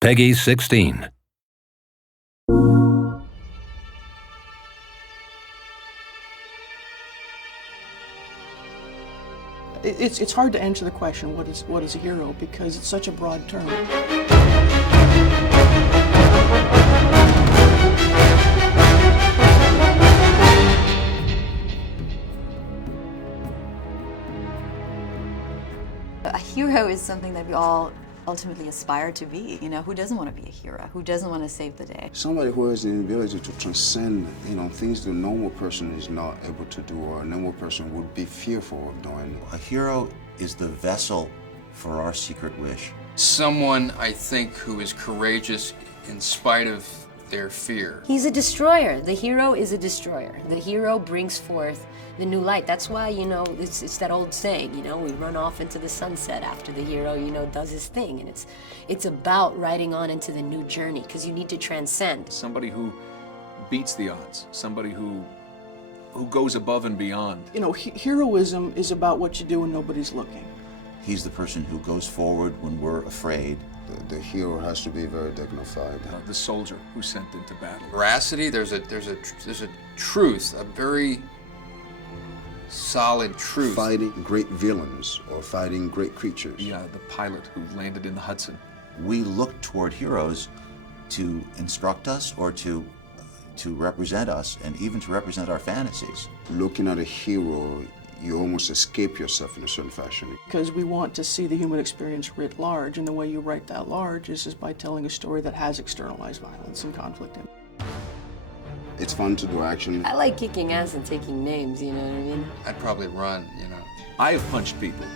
Peggy 16. It's hard to answer the question, what is a hero, because it's such a broad term. A hero is something that we all ultimately aspire to be. You know, who doesn't want to be a hero? Who doesn't want to save the day? Somebody who has the ability to transcend, things the normal person is not able to do, or a normal person would be fearful of doing. A hero is the vessel for our secret wish. Someone, I think, who is courageous in spite of their fear. He's a destroyer. The hero is a destroyer. The hero brings forth the new light. That's why, it's that old saying, we run off into the sunset after the hero, does his thing. And it's about riding on into the new journey, because you need to transcend. Somebody who beats the odds, somebody who goes above and beyond. Heroism is about what you do when nobody's looking. He's the person who goes forward when we're afraid. The hero has to be very dignified. The soldier who's sent into battle. Veracity, there's a truth, a very solid truth. Fighting great villains or fighting great creatures. The pilot who landed in the Hudson. We look toward heroes to instruct us or to represent us, and even to represent our fantasies. Looking at a hero, you almost escape yourself in a certain fashion. Because we want to see the human experience writ large, and the way you write that large is by telling a story that has externalized violence and conflict in it. It's fun to do action. I like kicking ass and taking names, you know what I mean? I'd probably run, I have punched people.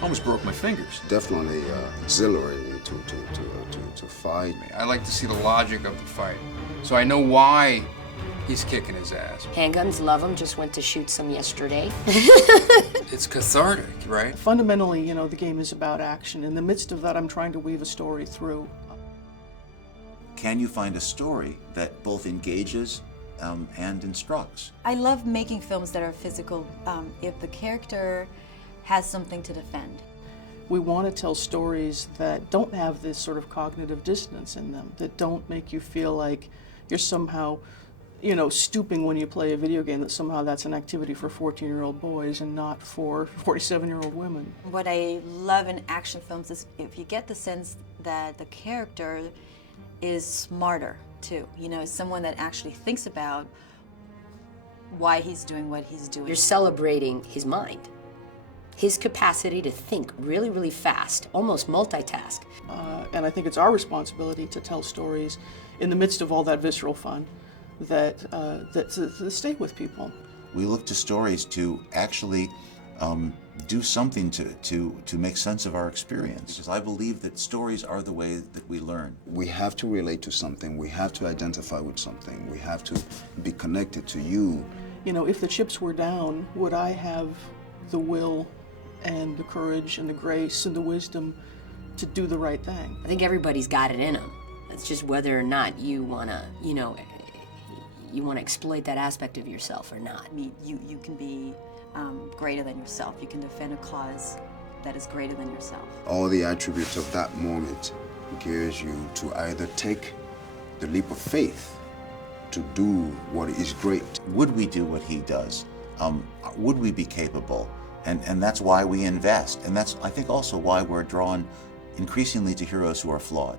Almost broke my fingers. Definitely exhilarating to fight. I like to see the logic of the fight, so I know why he's kicking his ass. Handguns, love them. Just went to shoot some yesterday. It's cathartic, right? Fundamentally, the game is about action. In the midst of that, I'm trying to weave a story through. Can you find a story that both engages and instructs? I love making films that are physical if the character has something to defend. We want to tell stories that don't have this sort of cognitive dissonance in them, that don't make you feel like you're somehow stooping when you play a video game, that somehow that's an activity for 14-year-old boys and not for 47-year-old women. What I love in action films is if you get the sense that the character is smarter too, someone that actually thinks about why he's doing what he's doing. You're celebrating his mind, his capacity to think really, really fast, almost multitask. And I think it's our responsibility to tell stories in the midst of all that visceral fun that stay with people. We look to stories to actually do something to make sense of our experience. Because I believe that stories are the way that we learn. We have to relate to something. We have to identify with something. We have to be connected to you. If the chips were down, would I have the will and the courage and the grace and the wisdom to do the right thing? I think everybody's got it in them. It's just whether or not you wanna, you want to exploit that aspect of yourself or not. I mean, you can be greater than yourself. You can defend a cause that is greater than yourself. All the attributes of that moment gears you to either take the leap of faith to do what is great. Would we do what he does? Would we be capable? And that's why we invest. And that's, I think, also why we're drawn increasingly to heroes who are flawed.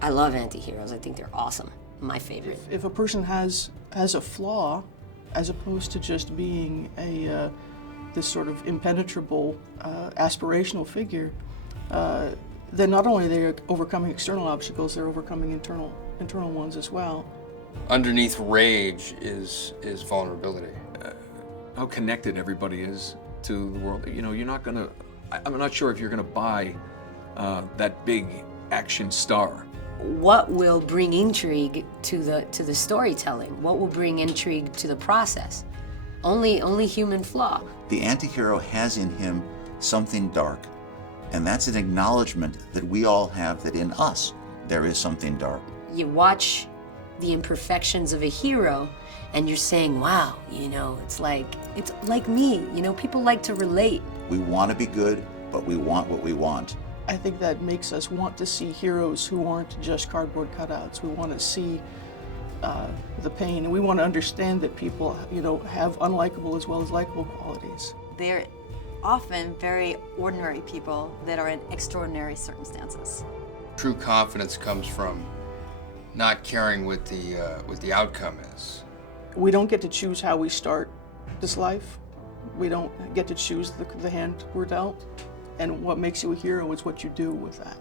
I love anti-heroes. I think they're awesome. My favorite. If a person has a flaw, as opposed to just being this sort of impenetrable, aspirational figure, then not only are they overcoming external obstacles, they're overcoming internal ones as well. Underneath rage is vulnerability. How connected everybody is to the world. You're not gonna. I'm not sure if you're gonna buy that big action star. What will bring intrigue to the storytelling? What will bring intrigue to the process? Only human flaw. The anti-hero has in him something dark, and that's an acknowledgement that we all have, that in us there is something dark. You watch the imperfections of a hero and you're saying, wow, it's like me. People like to relate. We want to be good, but we want what we want. I think that makes us want to see heroes who aren't just cardboard cutouts. We want to see the pain, and we want to understand that people, have unlikable as well as likable qualities. They're often very ordinary people that are in extraordinary circumstances. True confidence comes from not caring what the outcome is. We don't get to choose how we start this life. We don't get to choose the hand we're dealt. And what makes you a hero is what you do with that.